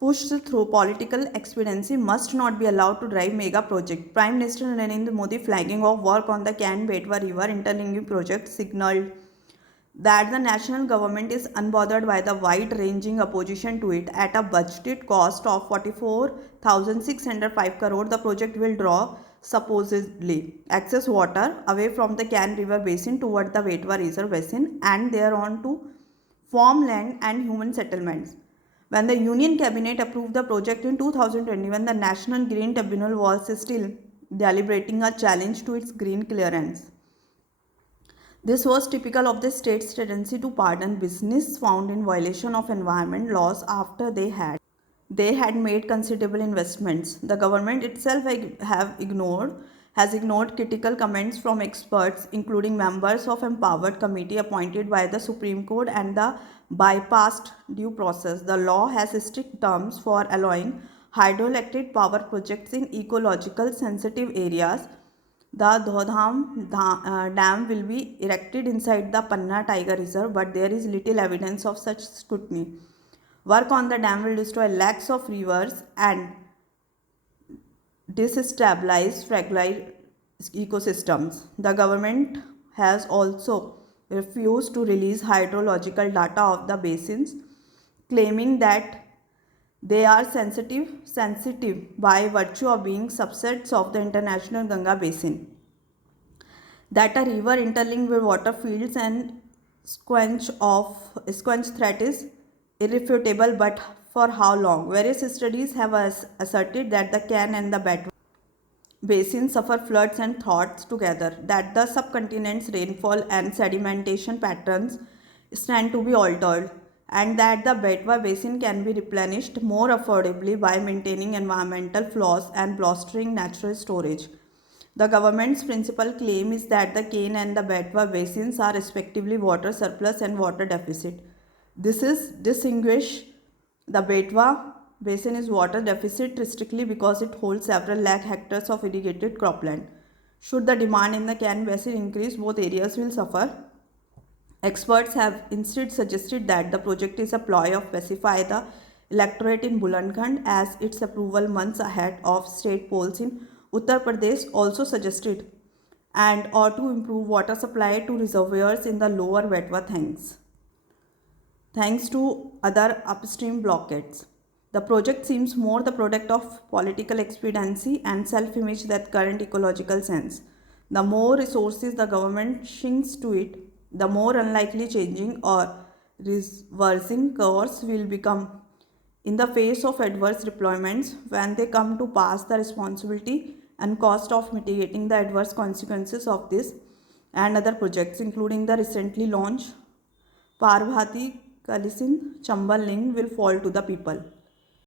pushed through political expediency must not be allowed to drive mega project. Prime Minister Narendra Modi flagging of work on the Can-Betwa River interlinking project signaled that the national government is unbothered by the wide-ranging opposition to it. At a budgeted cost of 44,605 crore, the project will draw supposedly excess water away from the Can River basin toward the Betwa Reserve basin and thereon to farmland and human settlements. When the Union Cabinet approved the project in 2021, the National Green Tribunal was still deliberating a challenge to its green clearance. This was typical of the state's tendency to pardon business found in violation of environment laws after they had made considerable investments. The government itself has ignored critical comments from experts, including members of empowered committee appointed by the Supreme Court, and the bypassed due process. The law has strict terms for allowing hydroelectric power projects in ecological sensitive areas. The Dam will be erected inside the Panna Tiger Reserve, but there is little evidence of such scrutiny. Work on the dam will destroy lakhs of rivers and destabilize fragile ecosystems. The government has also refused to release hydrological data of the basins, claiming that they are sensitive by virtue of being subsets of the international Ganga basin. That a river interlinked with water fields and squench threat is irrefutable, but for how long? Various studies have asserted that the Can and the Betwa basins suffer floods and thaws together, that the subcontinent's rainfall and sedimentation patterns stand to be altered, and that the Betwa basin can be replenished more affordably by maintaining environmental flaws and bolstering natural storage. The government's principal claim is that the Cane and the Betwa basins are respectively water surplus and water deficit. This is distinguish the Betwa basin is water deficit strictly because it holds several lakh hectares of irrigated cropland. Should the demand in the Can basin increase, both areas will suffer. Experts have instead suggested that the project is a ploy of pacify the electorate in Bulandkhand, as its approval months ahead of state polls in Uttar Pradesh also suggested, and or to improve water supply to reservoirs in the lower Betwa thanks to other upstream blockades. The project seems more the product of political expediency and self-image than current ecological sense. The more resources the government shrinks to it, the more unlikely changing or reversing course will become. In the face of adverse deployments, when they come to pass, the responsibility and cost of mitigating the adverse consequences of this and other projects, including the recently launched Parbhati Kalisin Chambal link, will fall to the people.